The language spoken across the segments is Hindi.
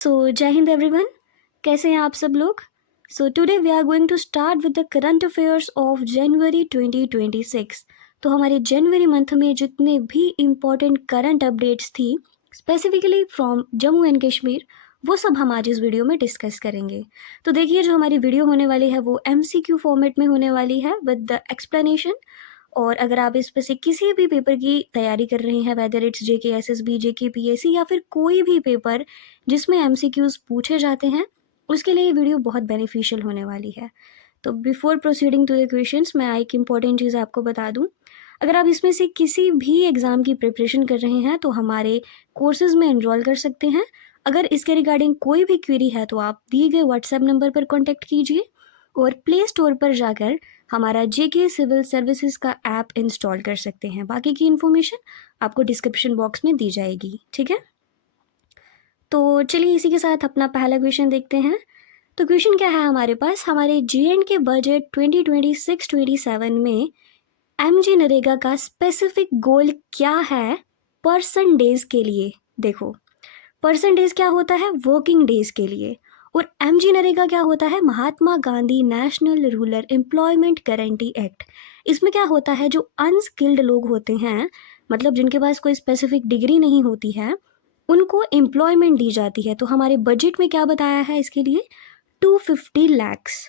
जय हिंद एवरीवन, कैसे हैं आप सब लोग। Today we are going to start with the current affairs of January 2026। तो हमारे जनवरी मंथ में जितने भी इम्पोर्टेंट करंट अपडेट्स थी specifically from Jammu and Kashmir, वो सब हम आज इस वीडियो में डिस्कस करेंगे। तो देखिए, जो हमारी वीडियो होने वाली है वो MCQ फॉर्मेट में होने वाली है विद द एक्सप्लेनेशन। और अगर आप इस पे से किसी भी पेपर की तैयारी कर रहे हैं, whether it's JK SSB, JK PSC या फिर कोई भी पेपर जिसमें MCQs पूछे जाते हैं, उसके लिए ये वीडियो बहुत बेनिफिशियल होने वाली है। तो before proceeding to the questions, मैं एक इम्पॉर्टेंट चीज़ आपको बता दूं। अगर आप इसमें से किसी भी एग्ज़ाम की प्रिपरेशन कर रहे हैं तो हमारे कोर्सेज में एनरोल कर सकते हैं। अगर इसके रिगार्डिंग कोई भी क्वेरी है तो आप दिए गए व्हाट्सएप नंबर पर कॉन्टैक्ट कीजिए और प्ले स्टोर पर जाकर हमारा JK सिविल सर्विसेज का ऐप इंस्टॉल कर सकते हैं। बाकी की इन्फॉर्मेशन आपको डिस्क्रिप्शन बॉक्स में दी जाएगी, ठीक है। तो चलिए इसी के साथ अपना पहला क्वेश्चन देखते हैं। तो क्वेश्चन क्या है हमारे पास, हमारे JNK बजट 2026-27 में MG नरेगा का स्पेसिफिक गोल क्या है पर्सन डेज के लिए। देखो, पर्सन डेज क्या होता है, वर्किंग डेज के लिए, और MG नरेगा क्या होता है, Mahatma Gandhi national rural employment guarantee act. इसमें क्या होता है, जो अनस्किल्ड लोग होते हैं, मतलब जिनके पास कोई स्पेसिफिक डिग्री नहीं होती है, उनको एम्प्लॉयमेंट दी जाती है। तो हमारे बजट में क्या बताया है इसके लिए, 250 लैक्स।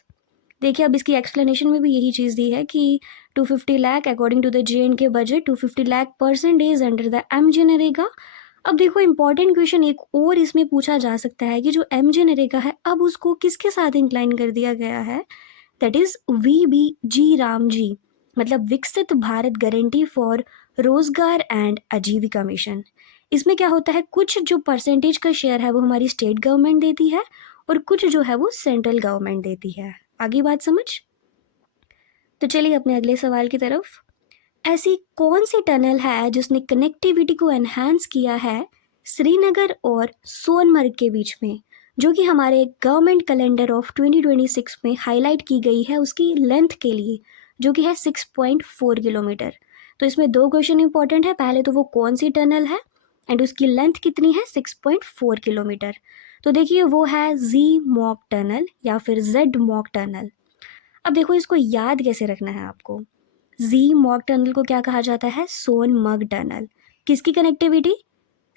देखिए, अब इसकी एक्सप्लेनेशन में भी यही चीज़ दी है कि 250 lakh according to the JNK budget, 250 lakh person days under the MG NREGA. अब देखो, इंपॉर्टेंट क्वेश्चन एक और इसमें पूछा जा सकता है कि जो MG नरेगा है, अब उसको किसके साथ इंक्लाइन कर दिया गया है, दैट इज VBG रामजी, मतलब विकसित भारत गारंटी फॉर रोजगार एंड आजीविका मिशन। इसमें क्या होता है, कुछ जो परसेंटेज का शेयर है वो हमारी स्टेट गवर्नमेंट देती है और कुछ जो है वो सेंट्रल गवर्नमेंट देती है। आगे बात समझ। तो चलिए अपने अगले सवाल की तरफ। ऐसी कौन सी टनल है जिसने कनेक्टिविटी को एनहांस किया है श्रीनगर और सोनमर्ग के बीच में, जो कि हमारे गवर्नमेंट कैलेंडर ऑफ 2026 में हाईलाइट की गई है उसकी लेंथ के लिए, जो कि है 6.4 किलोमीटर। तो इसमें दो क्वेश्चन इंपॉर्टेंट है, पहले तो वो कौन सी टनल है एंड उसकी लेंथ कितनी है, 6.4 किलोमीटर। तो देखिए, वो है जी मॉक टनल या फिर जेड मॉक टनल। अब देखो, इसको याद कैसे रखना है आपको। जी मॉक टनल को क्या कहा जाता है, सोनमर्ग टनल। किसकी कनेक्टिविटी,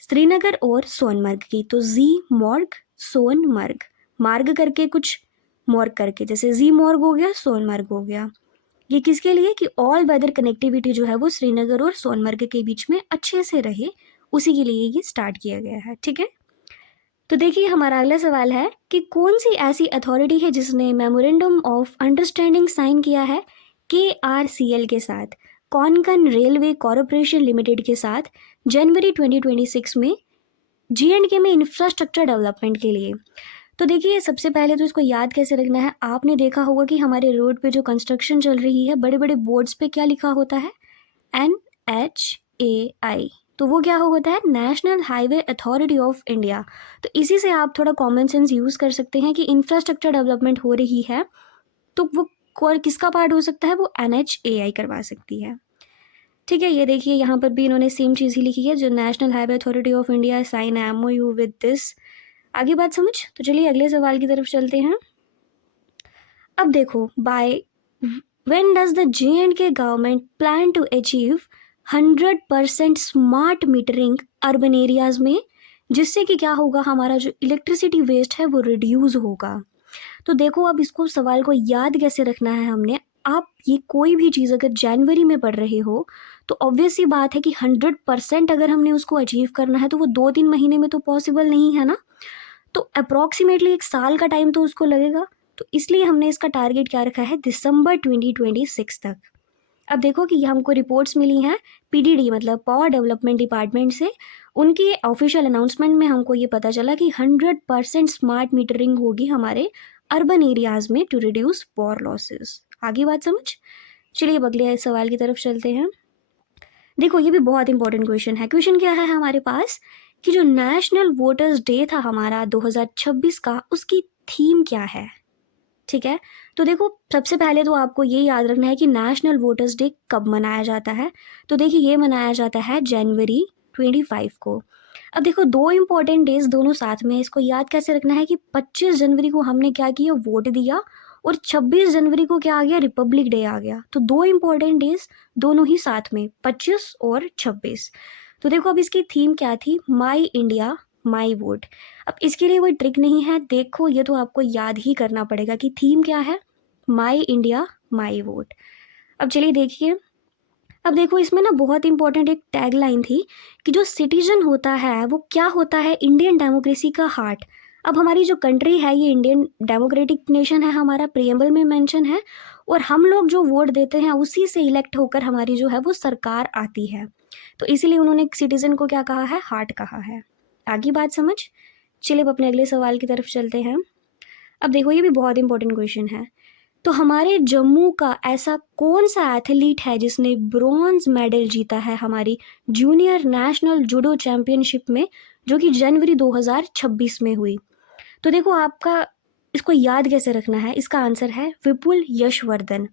श्रीनगर और सोनमर्ग की। तो जी मॉर्ग सोनमर्ग, मार्ग करके कुछ मॉर्ग करके, जैसे जी मॉर्ग हो गया, सोनमर्ग हो गया। ये किसके लिए, कि ऑल वेदर कनेक्टिविटी जो है वो श्रीनगर और सोनमर्ग के बीच में अच्छे से रहे, उसी के लिए ये स्टार्ट किया गया है, ठीक है। तो देखिए, हमारा अगला सवाल है कि कौन सी ऐसी अथॉरिटी है जिसने मेमोरेंडम ऑफ अंडरस्टैंडिंग साइन किया है KRCL के साथ, कोंकण रेलवे कॉरपोरेशन लिमिटेड के साथ, जनवरी 2026 में J&K में इंफ्रास्ट्रक्चर डेवलपमेंट के लिए। तो देखिए, सबसे पहले तो इसको याद कैसे रखना है, आपने देखा होगा कि हमारे रोड पे जो कंस्ट्रक्शन चल रही है, बड़े बड़े बोर्ड्स पे क्या लिखा होता है, NHAI। तो वो क्या होता है, national highway authority of India. तो इसी से आप थोड़ा कॉमन सेंस यूज़ कर सकते हैं कि इंफ्रास्ट्रक्चर डेवलपमेंट हो रही है तो वो किसका पार्ट हो सकता है, वो NHAI करवा सकती है, ठीक है। ये देखिए, यहाँ पर भी इन्होंने सेम चीज़ ही लिखी है, जो national highway authority of India sign MOU with this. आगे बात समझ। तो चलिए अगले सवाल की तरफ चलते हैं। अब देखो, by when does the J&K government plan to achieve 100% smart metering urban areas में, जिससे कि क्या होगा, हमारा जो इलेक्ट्रिसिटी वेस्ट है वो रिड्यूस होगा। तो देखो, अब इसको सवाल को याद कैसे रखना है हमने, आप ये कोई भी चीज़ अगर जनवरी में पढ़ रहे हो तो ऑब्वियस सी बात है कि 100% अगर हमने उसको अचीव करना है तो वो 2-3 महीने में तो पॉसिबल नहीं है ना। तो अप्रॉक्सीमेटली 1 साल का टाइम तो उसको लगेगा। तो इसलिए हमने इसका टारगेट क्या रखा है, दिसंबर 2026 तक। अब देखो कि हमको रिपोर्ट्स मिली हैं PDD मतलब पावर डेवलपमेंट डिपार्टमेंट से, उनकी ऑफिशियल अनाउंसमेंट में हमको ये पता चला कि 100% स्मार्ट मीटरिंग होगी हमारे अर्बन एरियाज में टू रिड्यूस पावर लॉसेस। आगे बात समझ। चलिए अब अगले सवाल की तरफ चलते हैं। देखो, ये भी बहुत इंपॉर्टेंट क्वेश्चन है। क्वेश्चन क्या है हमारे पास, कि जो नेशनल वोटर्स डे था हमारा 2026 का, उसकी थीम क्या है, ठीक है। तो देखो, सबसे पहले तो आपको ये याद रखना है कि नेशनल वोटर्स डे कब मनाया जाता है। तो देखिए, ये मनाया जाता है जनवरी 25 को। अब देखो 2 इम्पोर्टेंट डेज़ दोनों साथ में है, इसको याद कैसे रखना है कि 25 जनवरी को हमने क्या किया, वोट दिया, और 26 जनवरी को क्या आ गया, रिपब्लिक डे आ गया। तो 2 इम्पोर्टेंट डेज़ दोनों ही साथ में, 25 और 26। तो देखो अब इसकी थीम क्या थी, माई इंडिया माई वोट। अब इसके लिए कोई ट्रिक नहीं है, देखो ये तो आपको याद ही करना पड़ेगा कि थीम क्या है, माई इंडिया माई वोट। अब चलिए देखिए, अब देखो इसमें ना बहुत इंपॉर्टेंट एक टैगलाइन थी कि जो सिटीजन होता है वो क्या होता है, इंडियन डेमोक्रेसी का हार्ट। अब हमारी जो कंट्री है ये इंडियन डेमोक्रेटिक नेशन है, हमारा प्रियम्बल में मेंशन है, और हम लोग जो वोट देते हैं उसी से इलेक्ट होकर हमारी जो है वो सरकार आती है। तो इसीलिए उन्होंने सिटीजन को क्या कहा है, हार्ट कहा है। आगे बात समझ। चलिए अब अपने अगले सवाल की तरफ चलते हैं। अब देखो ये भी बहुत इंपॉर्टेंट क्वेश्चन है। तो हमारे जम्मू का ऐसा कौन सा एथलीट है जिसने ब्रॉन्ज मेडल जीता है हमारी जूनियर नेशनल जूडो चैंपियनशिप में, जो कि जनवरी 2026 में हुई। तो देखो आपका इसको याद कैसे रखना है, इसका आंसर है विपुल यशवर्धन।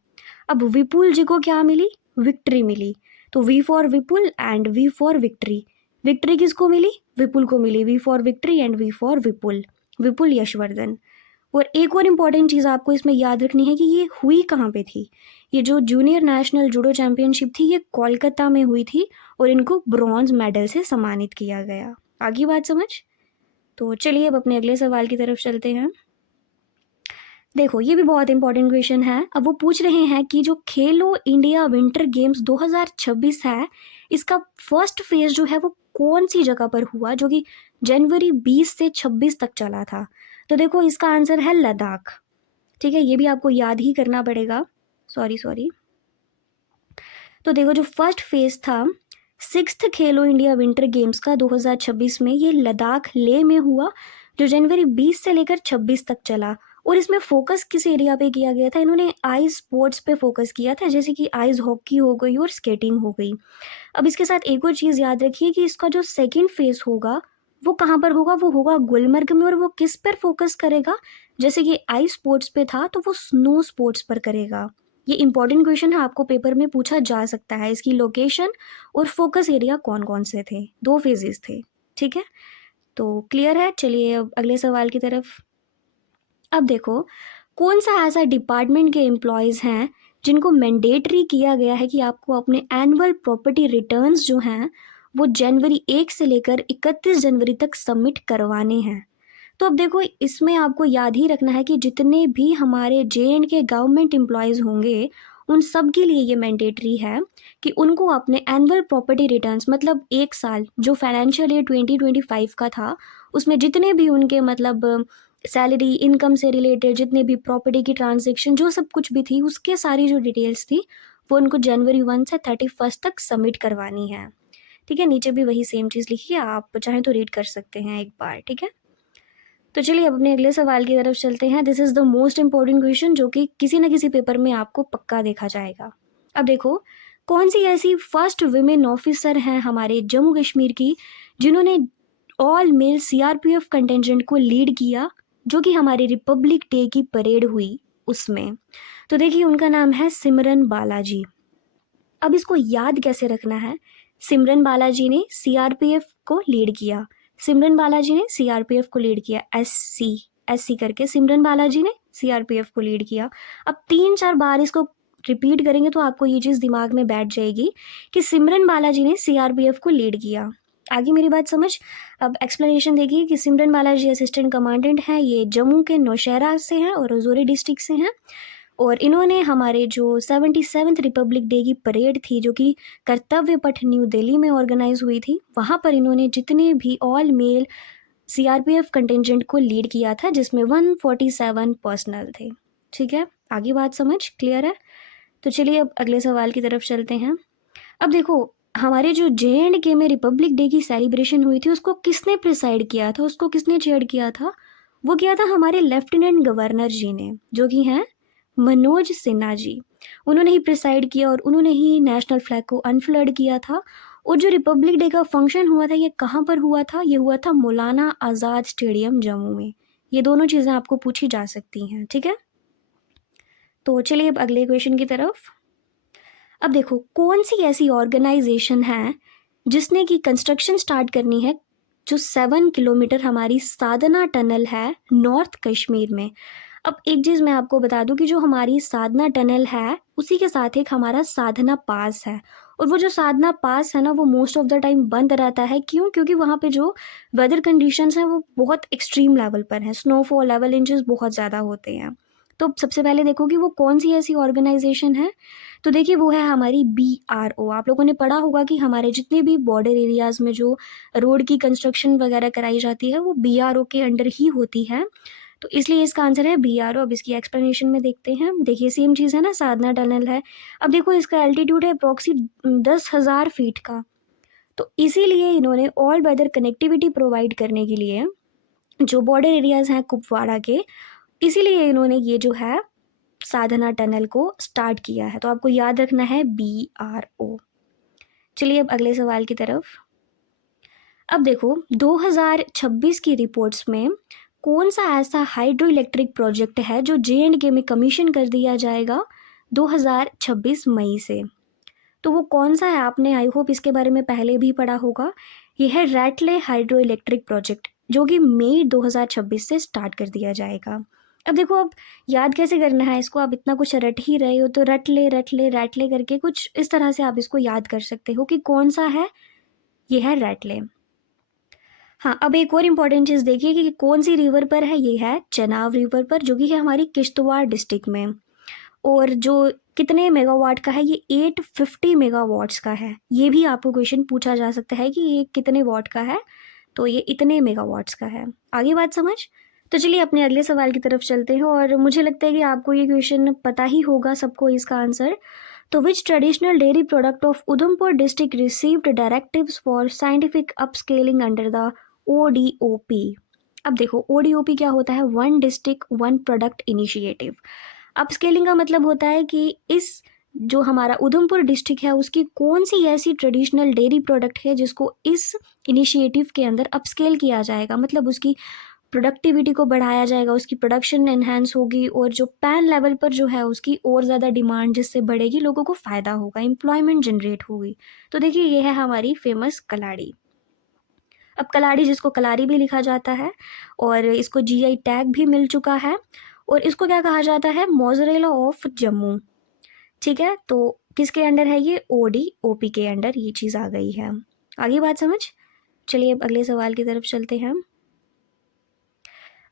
अब विपुल जी को क्या मिली, विक्ट्री मिली। तो V for Vipul and V for victory. Victory किसको मिली, विपुल को मिली, V for victory and V for Vipul, Vipul Yashvardhan. और एक और इम्पॉर्टेंट चीज़ आपको इसमें याद रखनी है कि ये हुई कहाँ पे थी। ये जो जूनियर नेशनल जूडो चैंपियनशिप थी ये कोलकाता में हुई थी, और इनको ब्रॉन्ज मेडल से सम्मानित किया गया। आगे बात समझ। तो चलिए अब अपने अगले सवाल की तरफ चलते हैं। देखो ये भी बहुत इंपॉर्टेंट क्वेश्चन है। अब वो पूछ रहे हैं कि जो खेलो इंडिया विंटर गेम्स 2026 है, इसका फर्स्ट फेज जो है वो कौन सी जगह पर हुआ, जो कि जनवरी 20 से 26 तक चला था। तो देखो इसका आंसर है लद्दाख। ठीक है, ये भी आपको याद ही करना पड़ेगा। सॉरी। तो देखो जो फर्स्ट फेज था 6th खेलो इंडिया विंटर गेम्स का 2026 में, ये लद्दाख लेह में हुआ, जो जनवरी 20 से लेकर 26 तक चला। और इसमें फोकस किस एरिया पे किया गया था, इन्होंने आइस स्पोर्ट्स पे फोकस किया था, जैसे कि आइस हॉकी हो गई और स्केटिंग हो गई। अब इसके साथ एक और चीज़ याद रखिए कि इसका जो सेकेंड फेज होगा वो कहाँ पर होगा, वो होगा गुलमर्ग में। और वो किस पर फोकस करेगा, जैसे कि आइस स्पोर्ट्स पे था तो वो स्नो स्पोर्ट्स पर करेगा। ये इंपॉर्टेंट क्वेश्चन है, आपको पेपर में पूछा जा सकता है। इसकी लोकेशन और फोकस एरिया कौन कौन से थे, 2 फेजेस थे। ठीक है, तो क्लियर है। चलिए अब अगले सवाल की तरफ। अब देखो कौन सा ऐसा डिपार्टमेंट के एम्प्लॉयज़ हैं जिनको मैंडेटरी किया गया है कि आपको अपने एनुअल प्रॉपर्टी रिटर्न्स जो हैं वो जनवरी 1 से लेकर 31 जनवरी तक सबमिट करवाने हैं। तो अब देखो इसमें आपको याद ही रखना है कि जितने भी हमारे JNK के गवर्नमेंट एम्प्लॉयज़ होंगे उन सब के लिए ये मैंडेटरी है कि उनको अपने एनुअल प्रॉपर्टी रिटर्न्स, मतलब एक साल जो फाइनेंशियल ईयर 2025 का था उसमें जितने भी उनके मतलब सैलरी इनकम से रिलेटेड जितने भी प्रॉपर्टी की ट्रांजेक्शन जो सब कुछ भी थी उसके सारी जो डिटेल्स थी वो उनको जनवरी 1 से 31 तक सबमिट करवानी है। ठीक है, नीचे भी वही सेम चीज़ लिखी है, आप चाहें तो रीड कर सकते हैं एक बार। ठीक है, तो चलिए अब अपने अगले सवाल की तरफ चलते हैं। This is the most important question जो कि किसी न किसी पेपर में आपको पक्का देखा जाएगा। अब देखो कौन सी ऐसी फर्स्ट वुमेन ऑफिसर हैं हमारे जम्मू कश्मीर की जिन्होंने ऑल मेल CRPF कंटेंजेंट को लीड किया, जो कि हमारे रिपब्लिक डे की परेड हुई उसमें। तो देखिए उनका नाम है सिमरन बालाजी। अब इसको याद कैसे रखना है, सिमरन बालाजी ने CRPF को लीड किया, सिमरन बालाजी ने CRPF को लीड किया, SC करके सिमरन बालाजी ने CRPF को लीड किया। अब 3-4 बार इसको रिपीट करेंगे तो आपको ये चीज़ दिमाग में बैठ जाएगी कि सिमरन बालाजी ने CRPF को लीड किया। आगे मेरी बात समझ। अब एक्सप्लेनेशन देखिए कि सिमरन बालाजी असिस्टेंट कमांडेंट हैं, ये जम्मू के नौशहरा से हैं और राजौरी डिस्ट्रिक्ट से हैं। और इन्होंने हमारे जो 77th रिपब्लिक डे की परेड थी जो कि कर्तव्य पथ न्यू दिल्ली में ऑर्गेनाइज हुई थी, वहाँ पर इन्होंने जितने भी ऑल मेल CRPF कंटेंजेंट को लीड किया था, जिसमें 147 पर्सनल थे। ठीक है, आगे बात समझ क्लियर है। तो चलिए अब अगले सवाल की तरफ चलते हैं। अब देखो हमारे जो JNK में रिपब्लिक डे की सेलिब्रेशन हुई थी उसको किसने प्रिसाइड किया था, उसको किसने चेयर किया था, वो किया था हमारे लेफ्टिनेंट गवर्नर जी ने, जो कि हैं मनोज सिन्हा जी। उन्होंने ही प्रिसाइड किया और उन्होंने ही नेशनल फ्लैग को अनफ्लर्ड किया था। और जो रिपब्लिक डे का फंक्शन हुआ था ये कहाँ पर हुआ था, ये हुआ था मौलाना आज़ाद स्टेडियम जम्मू में। ये दोनों चीज़ें आपको पूछी जा सकती हैं। ठीक है, तो चलिए अब अगले क्वेश्चन की तरफ। अब देखो कौन सी ऐसी ऑर्गेनाइजेशन है जिसने की कंस्ट्रक्शन स्टार्ट करनी है जो 7 किलोमीटर हमारी साधना टनल है नॉर्थ कश्मीर में। अब एक चीज़ मैं आपको बता दूं कि जो हमारी साधना टनल है उसी के साथ एक हमारा साधना पास है, और वो जो साधना पास है ना वो मोस्ट ऑफ द टाइम बंद रहता है। क्यों? क्योंकि वहाँ पे जो वेदर कंडीशंस हैं वो बहुत एक्सट्रीम लेवल पर हैं, स्नोफॉल लेवल इंचेस बहुत ज़्यादा होते हैं। तो सबसे पहले देखो कि वो कौन सी ऐसी ऑर्गेनाइजेशन है, तो देखिए वो है हमारी BRO। आप लोगों ने पढ़ा होगा कि हमारे जितने भी बॉर्डर एरियाज़ में जो रोड की कंस्ट्रक्शन वगैरह कराई जाती है वो BRO के अंडर ही होती है, तो इसलिए इसका आंसर है BRO। अब इसकी एक्सप्लेनेशन में देखते हैं। देखिए सेम चीज़ है ना, साधना टनल है। अब देखो इसका एल्टीट्यूड है अप्रॉक्सी 10,000 फीट का, तो इसीलिए इन्होंने ऑल वेदर कनेक्टिविटी प्रोवाइड करने के लिए जो बॉर्डर एरियाज़ हैं कुपवाड़ा के, इसीलिए इन्होंने ये जो है साधना टनल को स्टार्ट किया है। तो आपको याद रखना है BRO। चलिए अब अगले सवाल की तरफ। अब देखो 2026 की रिपोर्ट्स में कौन सा ऐसा हाइड्रो इलेक्ट्रिक प्रोजेक्ट है जो JNK में कमीशन कर दिया जाएगा 2026 मई से। तो वो कौन सा है? आपने आई होप इसके बारे में पहले भी पढ़ा होगा। ये है रैटले हाइड्रो इलेक्ट्रिक प्रोजेक्ट, जो कि मई 2026 से स्टार्ट कर दिया जाएगा। अब देखो, अब याद कैसे करना है इसको? आप इतना कुछ रट ही रहे हो तो रट ले करके कुछ इस तरह से आप इसको याद कर सकते हो कि कौन सा है। ये है रैटले। हाँ, अब एक और इम्पॉर्टेंट चीज़ देखिए कि कौन सी रिवर पर है। ये है चेनाब रिवर पर, जो कि है हमारी किश्तवाड़ डिस्ट्रिक्ट में। और जो कितने मेगावाट का है? ये 850 मेगावाट्स का है। ये भी आपको क्वेश्चन पूछा जा सकता है कि ये कितने वाट का है, तो ये इतने मेगावाट्स का है। आगे बात समझ? तो चलिए अपने अगले सवाल की तरफ चलते हैं, और मुझे लगता है कि आपको ये क्वेश्चन पता ही होगा सबको इसका आंसर। तो which traditional dairy product of Udhampur district received directives for scientific upscaling under the ODOP? अब देखो ODOP क्या होता है? One district one product initiative. Upscaling का मतलब होता है कि इस जो हमारा उधमपुर डिस्ट्रिक्ट है उसकी कौन सी ऐसी ट्रेडिशनल डेयरी प्रोडक्ट है जिसको इस इनिशिएटिव के अंदर अपस्केल किया जाएगा, मतलब उसकी प्रोडक्टिविटी को बढ़ाया जाएगा, उसकी प्रोडक्शन एनहेंस होगी, और जो पैन लेवल पर जो है उसकी और ज़्यादा डिमांड जिससे बढ़ेगी, लोगों को फ़ायदा होगा, एम्प्लॉयमेंट जनरेट होगी। तो देखिए ये है हमारी फेमस कलाड़ी। अब कलाड़ी, जिसको कलारी भी लिखा जाता है, और इसको GI टैग भी मिल चुका है, और इसको क्या कहा जाता है? Mozzarella of Jammu. ठीक है, तो किसके अंडर है ये? ODOP के अंडर ये चीज़ आ गई है। आगे बात समझ? चलिए अब अगले सवाल की तरफ चलते हैं।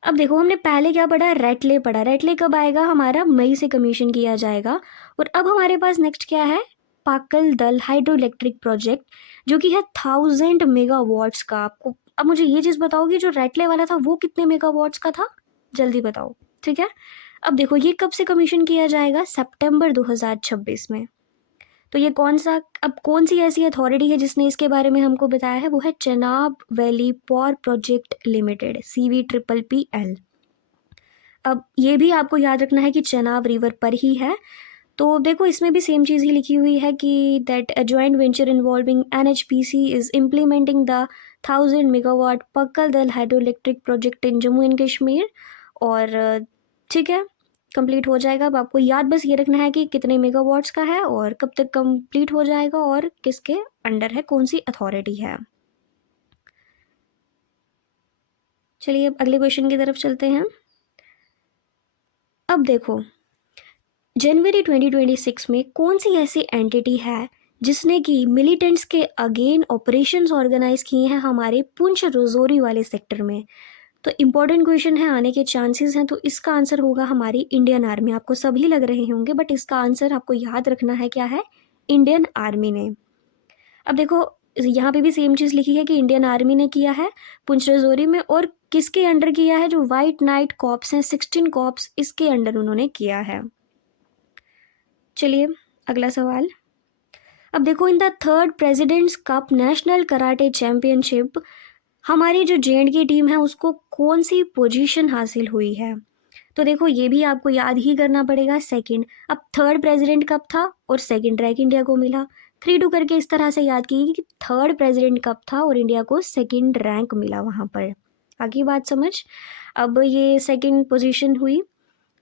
अब देखो हमने पहले क्या पढ़ा? रैटले पढ़ा। रैटले कब आएगा? हमारा मई से कमीशन किया जाएगा। और अब हमारे पास नेक्स्ट क्या है? पाकल दल हाइड्रो इलेक्ट्रिक प्रोजेक्ट, जो कि है 1000 मेगावाट्स का। आपको अब मुझे ये चीज़ बताओ कि जो रैटले वाला था वो कितने मेगावाट्स का था? जल्दी बताओ। ठीक है, अब देखो ये कब से कमीशन किया जाएगा? सितंबर 2026 में। तो ये कौन सा, अब कौन सी ऐसी अथॉरिटी है जिसने इसके बारे में हमको बताया है? वो है Chenab valley power project limited, CVPPL। अब ये भी आपको याद रखना है कि चेनाब रिवर पर ही है। तो देखो इसमें भी सेम चीज़ ही लिखी हुई है कि that a joint venture involving NHPC is implementing the 1000 megawatt Pakal Dul hydro electric project in Jammu and Kashmir. और ठीक है, कंप्लीट हो जाएगा। अब आपको याद बस ये रखना है कि कितने मेगावाट्स का है और कब तक कंप्लीट हो जाएगा और किसके अंडर है, कौन सी अथॉरिटी है। चलिए अब अगले क्वेश्चन की तरफ चलते हैं। अब देखो जनवरी 2026 में कौन सी ऐसी एंटिटी है जिसने कि मिलिटेंट्स के अगेन ऑपरेशंस ऑर्गेनाइज किए हैं हमारे पुंछ रजौरी वाले सेक्टर में? तो इम्पॉर्टेंट क्वेश्चन है, आने के चांसेस हैं। तो इसका आंसर होगा हमारी इंडियन आर्मी। आपको सभी लग रहे होंगे, बट इसका आंसर आपको याद रखना है क्या है? इंडियन आर्मी ने। अब देखो यहाँ पे भी सेम चीज़ लिखी है कि इंडियन आर्मी ने किया है पुंछ रजौरी में, और किसके अंडर किया है? जो वाइट नाइट कॉप्स हैं 16 कॉप्स, इसके अंडर उन्होंने किया है। चलिए अगला सवाल। अब देखो in the third president's cup national karate championship हमारी जो JNK टीम है उसको कौन सी पोजीशन हासिल हुई है? तो देखो ये भी आपको याद ही करना पड़ेगा, सेकंड। अब थर्ड प्रेसिडेंट कब था और सेकंड रैंक इंडिया को मिला। 3-2 करके इस तरह से याद कीजिए कि थर्ड प्रेसिडेंट कब था और इंडिया को सेकंड रैंक मिला वहाँ पर। आगे बात समझ। अब ये सेकंड पोजीशन हुई।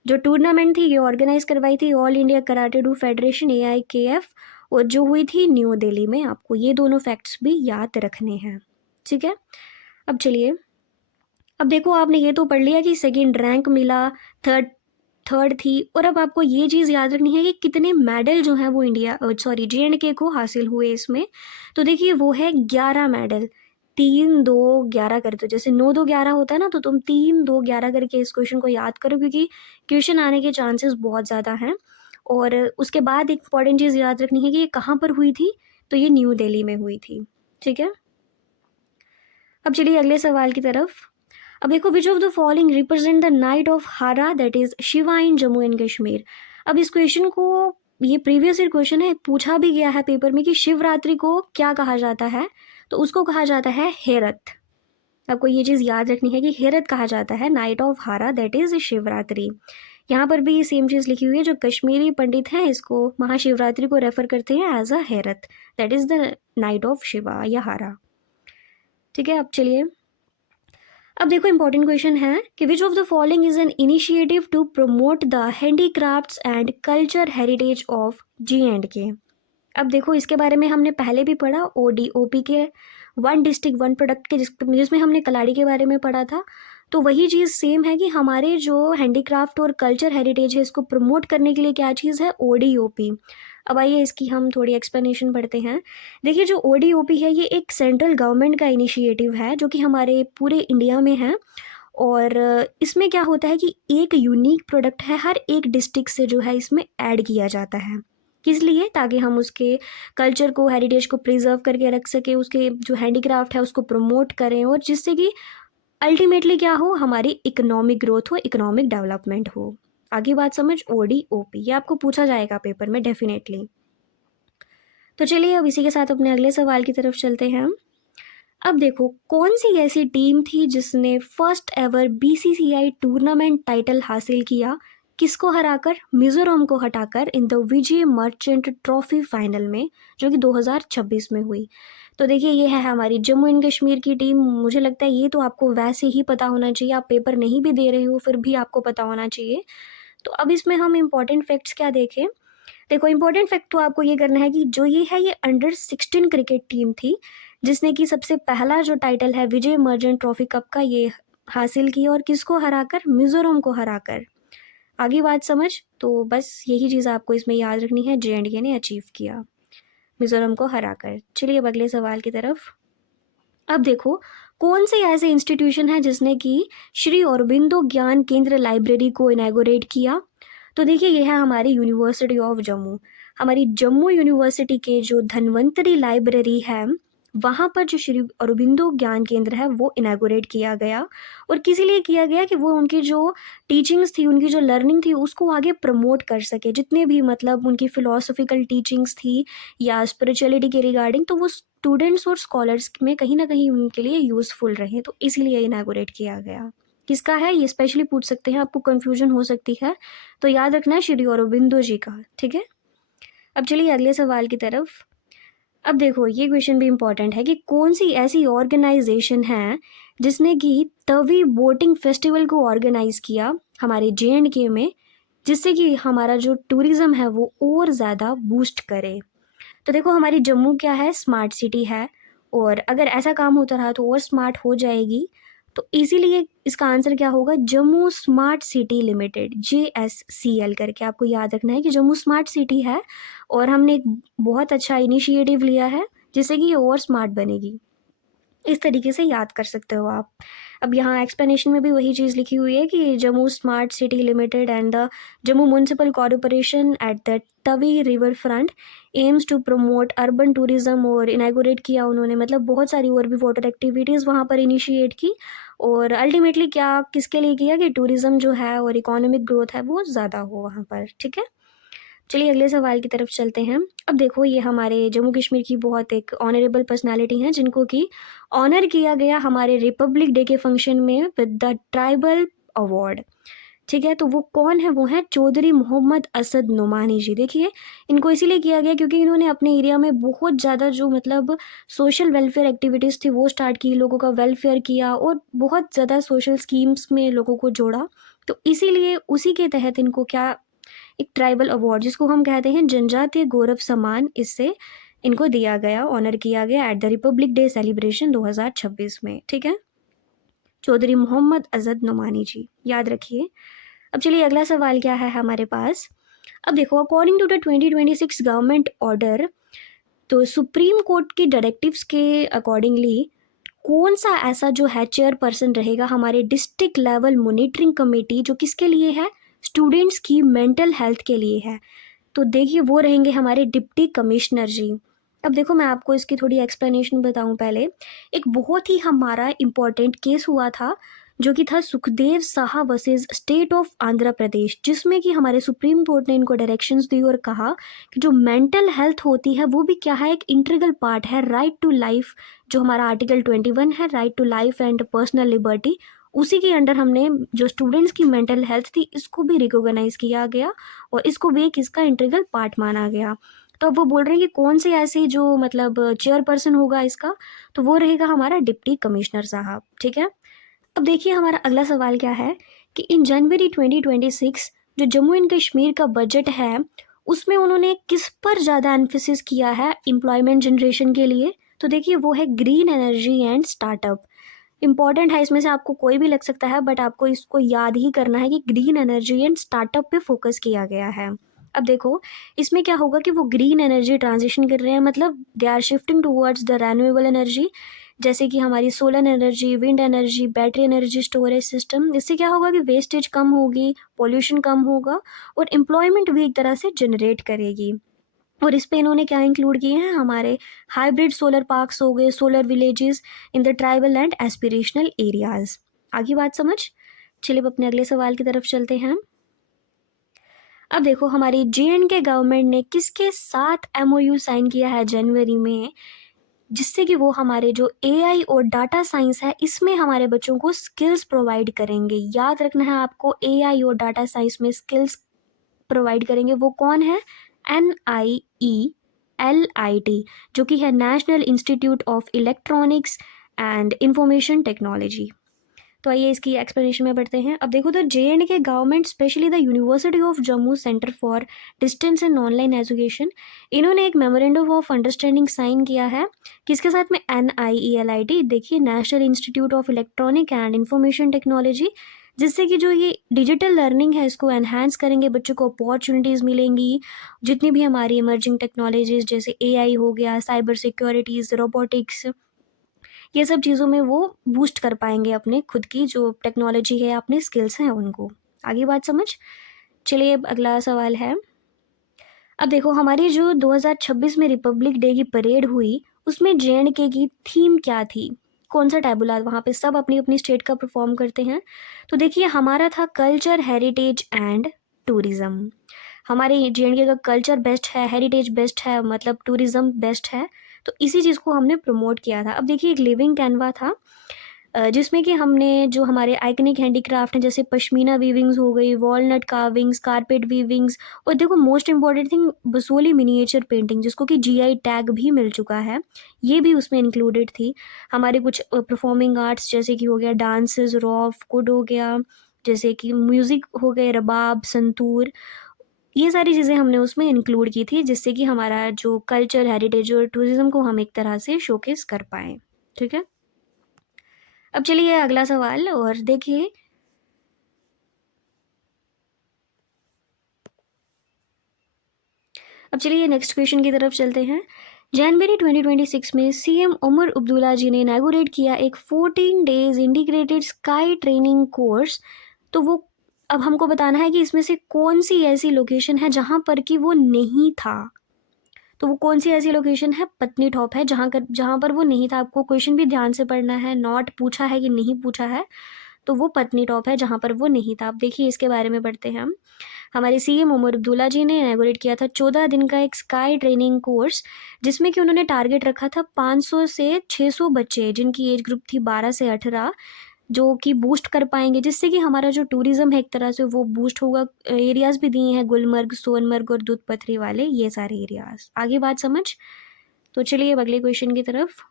जो टूर्नामेंट थी ये ऑर्गेनाइज करवाई थी all India karate do federation AIKF, और जो हुई थी न्यू दिल्ली में। आपको ये दोनों फैक्ट्स भी याद रखने हैं। ठीक है, अब चलिए, अब देखो आपने ये तो पढ़ लिया कि सेकंड रैंक मिला, थर्ड थर्ड थी, और अब आपको ये चीज़ याद रखनी है कि कितने मेडल जो हैं वो इंडिया सॉरी JNK को हासिल हुए इसमें। तो देखिए वो है 11 मेडल। 3 2 11 कर दो, जैसे 9 2 11 होता है ना, तो तुम 3 2 11 करके इस क्वेश्चन को याद करो, क्योंकि क्वेश्चन आने के चांसेस बहुत ज़्यादा हैं। और उसके बाद एक इंपॉर्टेंट चीज़ याद रखनी है कि ये कहाँ पर हुई थी, तो ये न्यू दिल्ली में हुई थी। ठीक है, अब चलिए अगले सवाल की तरफ। अब देखो, which of the following represent the night of Hara that is Shiva in Jammu and Kashmir. अब इस क्वेश्चन को, ये प्रीवियस ईयर क्वेश्चन है, पूछा भी गया है पेपर में कि शिवरात्रि को क्या कहा जाता है, तो उसको कहा जाता है हेरत। आपको ये चीज़ याद रखनी है कि हेरत कहा जाता है night of Hara that is Shivratri. यहाँ पर भी सेम चीज़ लिखी हुई है, जो कश्मीरी पंडित हैं इसको महाशिवरात्रि को रेफर करते हैं as a Herath, that is the night of Shiva या हारा। ठीक है, अब चलिए, अब देखो इंपॉर्टेंट क्वेश्चन है कि which of the following is an initiative to promote the handicrafts and culture heritage of JNK। अब देखो इसके बारे में हमने पहले भी पढ़ा, ODOP के वन डिस्ट्रिक्ट वन प्रोडक्ट के जिसमें हमने कलाड़ी के बारे में पढ़ा था। तो वही चीज़ सेम है कि हमारे जो हैंडीक्राफ्ट और कल्चर हेरिटेज है इसको प्रमोट करने के लिए क्या चीज़ है, ODOP। अब आइए इसकी हम थोड़ी एक्सप्लेनेशन पढ़ते हैं। देखिए जो ODOP है ये एक सेंट्रल गवर्नमेंट का इनिशिएटिव है जो कि हमारे पूरे इंडिया में है। और इसमें क्या होता है कि एक यूनिक प्रोडक्ट है हर एक डिस्ट्रिक्ट से जो है इसमें ऐड किया जाता है। किस लिए, ताकि हम उसके कल्चर को, हेरिटेज को प्रिजर्व करके रख सके, उसके जो हैंडीक्राफ्ट है उसको प्रमोट करें, और जिससे कि अल्टीमेटली क्या हो, हमारी इकोनॉमिक ग्रोथ हो, इकोनॉमिक डेवलपमेंट हो। आगे बात समझ, ODOP ये आपको पूछा जाएगा पेपर में डेफिनेटली। तो चलिए अब इसी के साथ अपने अगले सवाल की तरफ चलते हैं हम। अब देखो, कौन सी ऐसी टीम थी जिसने first ever BCCI tournament title हासिल किया, किसको हराकर, मिजोरम को हटाकर, in the Vijay Merchant trophy final में, जो कि 2026 में हुई। तो देखिए ये है हमारी जम्मू एंड कश्मीर की टीम। मुझे लगता है ये तो आपको वैसे ही पता होना चाहिए, आप पेपर नहीं भी दे रहे हो फिर भी आपको पता होना चाहिए। तो अब इसमें हम इम्पॉर्टेंट फैक्ट्स क्या देखें। देखो इंपॉर्टेंट फैक्ट तो आपको ये करना है कि जो ये है ये अंडर 16 क्रिकेट टीम थी, जिसने कि सबसे पहला जो टाइटल है विजय मर्चेंट ट्रॉफी कप का ये हासिल किया, और किसको हराकर, मिजोरम को हराकर। आगे बात समझ, तो बस यही चीज़ आपको इसमें याद रखनी है, JNK ने अचीव किया मिजोरम को हराकर। चलिए अब अगले सवाल की तरफ। अब देखो, कौन से ऐसे इंस्टीट्यूशन है जिसने कि श्री अरबिंदो ज्ञान केंद्र लाइब्रेरी को इनैगोरेट किया। तो देखिए ये है हमारी यूनिवर्सिटी ऑफ जम्मू। हमारी जम्मू यूनिवर्सिटी के जो धन्वंतरी लाइब्रेरी है, वहाँ पर जो श्री अरबिंदो ज्ञान केंद्र है वो इनैगोरेट किया गया। और किसी लिए किया गया कि वो उनकी जो टीचिंग्स थी, उनकी जो लर्निंग थी उसको आगे प्रमोट कर सके, जितने भी मतलब उनकी फिलोसफिकल टीचिंग्स थी या स्पिरिचुअलिटी के रिगार्डिंग, तो वो स्टूडेंट्स और स्कॉलर्स में कहीं ना कहीं उनके लिए यूज़फुल रहे, तो इसीलिए इनैगोरेट किया गया। किसका है ये स्पेशली पूछ सकते हैं, आपको कंफ्यूजन हो सकती है, तो याद रखना है श्री अरबिंदो जी का। ठीक है, अब चलिए अगले सवाल की तरफ। अब देखो ये क्वेश्चन भी इंपॉर्टेंट है कि कौन सी ऐसी ऑर्गेनाइजेशन है जिसने कि तवी बोटिंग फेस्टिवल को ऑर्गेनाइज किया हमारे JNK में, जिससे कि हमारा जो टूरिज्म है वो और ज़्यादा बूस्ट करे। तो देखो हमारी जम्मू क्या है, स्मार्ट सिटी है, और अगर ऐसा काम होता रहा तो और स्मार्ट हो जाएगी। तो इसीलिए इसका आंसर क्या होगा, Jammu smart city limited, JSCL करके आपको याद रखना है कि जम्मू स्मार्ट सिटी है, और हमने एक बहुत अच्छा इनिशिएटिव लिया है जिससे कि ये और स्मार्ट बनेगी। इस तरीके से याद कर सकते हो आप। अब यहाँ एक्सप्लेनेशन में भी वही चीज़ लिखी हुई है कि Jammu smart city limited and the Jammu municipal corporation at the Tawi river front aims to promote urban tourism, और इनैगोरेट किया उन्होंने, मतलब बहुत सारी और भी वाटर एक्टिविटीज़ वहाँ पर इनिशिएट की। और अल्टीमेटली क्या किसके लिए किया कि टूरिज्म जो है और इकोनॉमिक ग्रोथ है वो ज़्यादा हो वहाँ पर। ठीक है, चलिए अगले सवाल की तरफ चलते हैं। अब देखो ये हमारे जम्मू कश्मीर की बहुत एक ऑनरेबल पर्सनालिटी हैं जिनको कि ऑनर किया गया हमारे रिपब्लिक डे के फंक्शन में विद द ट्राइबल अवार्ड। ठीक है, तो वो कौन है, वो है चौधरी मोहम्मद असद नुमानी जी। देखिए इनको इसीलिए किया गया क्योंकि इन्होंने अपने एरिया में बहुत ज़्यादा जो मतलब सोशल वेलफेयर एक्टिविटीज़ थी वो स्टार्ट की, लोगों का वेलफेयर किया, और बहुत ज़्यादा सोशल स्कीम्स में लोगों को जोड़ा। तो इसीलिए उसी के तहत इनको क्या, एक ट्राइबल अवार्ड जिसको हम कहते हैं जनजातीय गौरव सम्मान, इससे इनको दिया गया, ऑनर किया गया at the Republic day celebration 2026 में। ठीक है, चौधरी मोहम्मद अजद नुमानी जी, याद रखिए। अब चलिए अगला सवाल क्या है हमारे पास। अब देखो, according to the 2026 government order, तो सुप्रीम कोर्ट की डायरेक्टिव्स के अकॉर्डिंगली कौन सा ऐसा जो है चेयरपर्सन रहेगा हमारे डिस्ट्रिक्ट लेवल मॉनिटरिंग कमेटी, जो किसके लिए है, स्टूडेंट्स की मेंटल हेल्थ के लिए है। तो देखिए वो रहेंगे हमारे डिप्टी कमिश्नर जी। अब देखो मैं आपको इसकी थोड़ी एक्सप्लेनेशन बताऊं पहले। एक बहुत ही हमारा इम्पोर्टेंट केस हुआ था, जो कि था Sukhdev Saha versus state of Andhra Pradesh, जिसमें कि हमारे सुप्रीम कोर्ट ने इनको डायरेक्शंस दी और कहा कि जो मेंटल हेल्थ होती है वो भी क्या है, एक इंटीग्रल पार्ट है राइट टू लाइफ। जो हमारा आर्टिकल 21 है, right to life and personal liberty, उसी के अंडर हमने जो स्टूडेंट्स की मेंटल हेल्थ थी इसको भी रिकॉग्नाइज किया गया और इसको भी एक इसका इंटीग्रल पार्ट माना गया। तो अब वो बोल रहे हैं कि कौन से ऐसे जो मतलब चेयरपर्सन होगा इसका, तो वो रहेगा हमारा डिप्टी कमिश्नर साहब, ठीक है। अब देखिए हमारा अगला सवाल क्या है कि इन जनवरी 2026 जो जम्मू एंड कश्मीर का बजट है, उसमें उन्होंने किस पर ज़्यादा एम्फेसिस किया है एम्प्लॉयमेंट जनरेशन के लिए। तो देखिए वो है green energy and startup. Important है, इसमें से आपको कोई भी लग सकता है, बट आपको इसको याद ही करना है कि ग्रीन एनर्जी एंड स्टार्टअप पे फोकस किया गया है। अब देखो इसमें क्या होगा कि वो ग्रीन एनर्जी ट्रांजिशन कर रहे हैं, मतलब they are shifting towards the renewable energy, जैसे कि हमारी solar energy, wind energy, battery energy storage system. इससे क्या होगा कि वेस्टेज कम होगी, पोल्यूशन कम होगा और एम्प्लॉयमेंट भी एक तरह से जनरेट करेगी। और इस पे इन्होंने क्या इंक्लूड किए हैं, हमारे हाइब्रिड सोलर पार्क्स हो गए, solar villages in the tribal and aspirational areas. आगे बात समझ। चलिए अब अपने अगले सवाल की तरफ चलते हैं। अब देखो हमारी जे.एंड.के गवर्नमेंट ने किसके साथ एमओयू साइन किया है जनवरी में, जिससे कि वो हमारे जो एआई और डाटा साइंस है इसमें हमारे बच्चों को स्किल्स प्रोवाइड करेंगे। याद रखना है आपको, एआई और डाटा साइंस में स्किल्स प्रोवाइड करेंगे। वो कौन है, NIELIT, जो कि है national institute of electronics and information technology. तो आइए इसकी एक्सप्लेनेशन में बढ़ते हैं। अब देखो तो J&K government specially the university of Jammu centre for distance and online education, इन्होंने एक मेमोरेंडम ऑफ अंडरस्टैंडिंग साइन किया है किसके साथ में, NIELIT, देखिए national institute of electronic and information technology, जिससे कि जो ये डिजिटल लर्निंग है इसको एनहांस करेंगे, बच्चों को अपॉर्चुनिटीज़ मिलेंगी। जितनी भी हमारी इमर्जिंग टेक्नोलॉजीज जैसे एआई हो गया, साइबर सिक्योरिटीज़, रोबोटिक्स, ये सब चीज़ों में वो बूस्ट कर पाएंगे अपने खुद की जो टेक्नोलॉजी है, अपने स्किल्स हैं उनको। आगे बात समझ। चलिए अब अगला सवाल है। अब देखो हमारी जो 2026 में रिपब्लिक डे की परेड हुई, उसमें जे.एंड.के की थीम क्या थी, कौन सा टैबुला, वहाँ पे सब अपनी अपनी स्टेट का परफॉर्म करते हैं। तो देखिए हमारा था कल्चर, हेरिटेज एंड टूरिज़्म। हमारे जे.एंड.के का कल्चर बेस्ट है, हेरिटेज बेस्ट है, मतलब टूरिज़्म बेस्ट है। तो इसी चीज़ को हमने प्रमोट किया था। अब देखिए एक लिविंग कैनवा था, जिसमें कि हमने जो हमारे आइकनिक हैंडीक्राफ्ट हैं जैसे पश्मीना वीविंग्स हो गई, वॉलनट कार्विंग्स, कारपेट वीविंग्स, और देखो most important thing Basoli miniature painting, जिसको कि जीआई टैग भी मिल चुका है, ये भी उसमें इंक्लूडेड थी। हमारे कुछ परफॉर्मिंग आर्ट्स जैसे कि हो गया डांसेस, रॉफ कुड हो गया, जैसे कि म्यूज़िक हो गए, रबाब, संतूर, ये सारी चीज़ें हमने उसमें इंक्लूड की थी, जिससे कि हमारा जो कल्चर, हेरिटेज और टूरिज्म को हम एक तरह से शोकेस कर पाएँ। ठीक है। अब चलिए अगला सवाल और देखिए। अब चलिए नेक्स्ट क्वेश्चन की तरफ चलते हैं। जनवरी 2026 में सीएम उमर अब्दुल्ला जी ने इनैगोरेट किया एक 14 days integrated sky training course. तो वो अब हमको बताना है कि इसमें से कौन सी ऐसी लोकेशन है जहाँ पर कि वो नहीं था। तो वो कौन सी ऐसी लोकेशन है, पत्नी टॉप है, जहाँ पर वो नहीं था। आपको क्वेश्चन भी ध्यान से पढ़ना है, नॉट पूछा है कि नहीं पूछा है, तो वो पत्नी टॉप है जहाँ पर वो नहीं था। अब देखिए इसके बारे में पढ़ते हैं हम। हमारे सीएम उमर अब्दुल्ला जी ने इनैगोरेट किया था 14 दिन का एक स्काई ट्रेनिंग कोर्स, जिसमें कि उन्होंने टारगेट रखा था 500 से 600 बच्चे जिनकी एज ग्रुप थी 12 से 18, जो कि बूस्ट कर पाएंगे, जिससे कि हमारा जो टूरिज्म है एक तरह से वो बूस्ट होगा। एरियाज भी दिए हैं, गुलमर्ग, सोनमर्ग और दूध पथरी वाले, ये सारे एरियाज। आगे बात समझ। तो चलिए अब अगले क्वेश्चन की तरफ।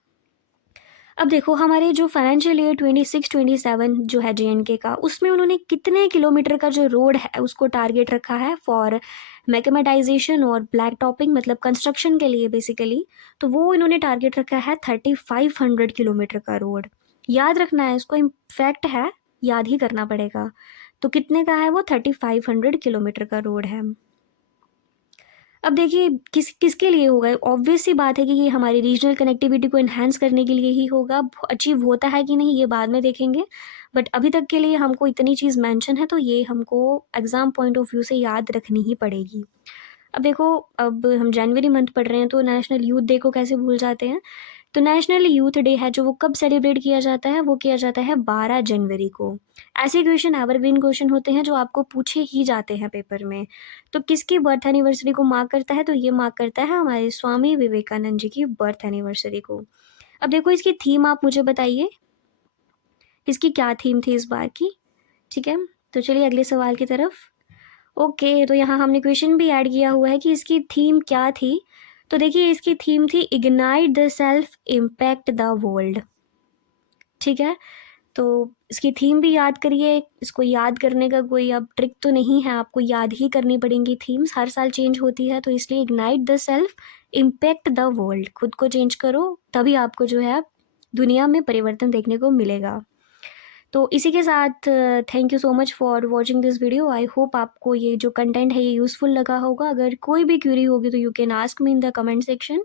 अब देखो हमारे जो फाइनेंशियल ईयर 26-27 जो है जे.एंड.के का, उसमें उन्होंने कितने किलोमीटर का जो रोड है उसको टारगेट रखा है फॉर मैकेमेटाइजेशन और ब्लैक टॉपिंग, मतलब कंस्ट्रक्शन के लिए बेसिकली। तो वो इन्होंने टारगेट रखा है 3500 किलोमीटर का रोड। याद रखना है इसको, इम्फैक्ट है, याद ही करना पड़ेगा। तो कितने का है वो? 3500 किलोमीटर का रोड है। अब देखिए किसके लिए होगा? ऑब्वियस सी बात है कि ये हमारी रीजनल कनेक्टिविटी को इन्हांस करने के लिए ही होगा। अचीव होता है कि नहीं ये बाद में देखेंगे, बट अभी तक के लिए हमको इतनी चीज़ मेंशन है तो ये हमको एग्ज़ाम पॉइंट ऑफ व्यू से याद रखनी ही पड़ेगी। अब देखो, अब हम जनवरी मंथ पढ़ रहे हैं तो नेशनल यूथ डे को कैसे भूल जाते हैं? तो नेशनल यूथ डे है जो वो कब सेलिब्रेट किया जाता है? वो किया जाता है 12 जनवरी को। ऐसे क्वेश्चन एवरग्रीन क्वेश्चन होते हैं जो आपको पूछे ही जाते हैं पेपर में। तो किसकी बर्थ एनिवर्सरी को मार्क करता है? तो ये मार्क करता है हमारे स्वामी विवेकानंद जी की बर्थ एनिवर्सरी को। अब देखो इसकी थीम आप मुझे बताइए, इसकी क्या थीम थी इस बार की? ठीक है, तो चलिए अगले सवाल की तरफ। ओके, तो यहाँ हमने क्वेश्चन भी ऐड किया हुआ है कि इसकी थीम क्या थी। तो देखिए इसकी थीम थी ignite the self impact the world. ठीक है, तो इसकी थीम भी याद करिए। इसको याद करने का कोई अब ट्रिक तो नहीं है, आपको याद ही करनी पड़ेंगी। थीम्स हर साल चेंज होती है, तो इसलिए ignite the self impact the world, खुद को चेंज करो तभी आपको जो है दुनिया में परिवर्तन देखने को मिलेगा। तो इसी के साथ thank you so much for watching this video. I hope आपको ये जो कंटेंट है ये यूज़फुल लगा होगा। अगर कोई भी क्यूरी होगी तो you can ask me in the comment section.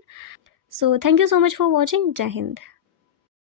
So thank you so much for watching. जय हिंद।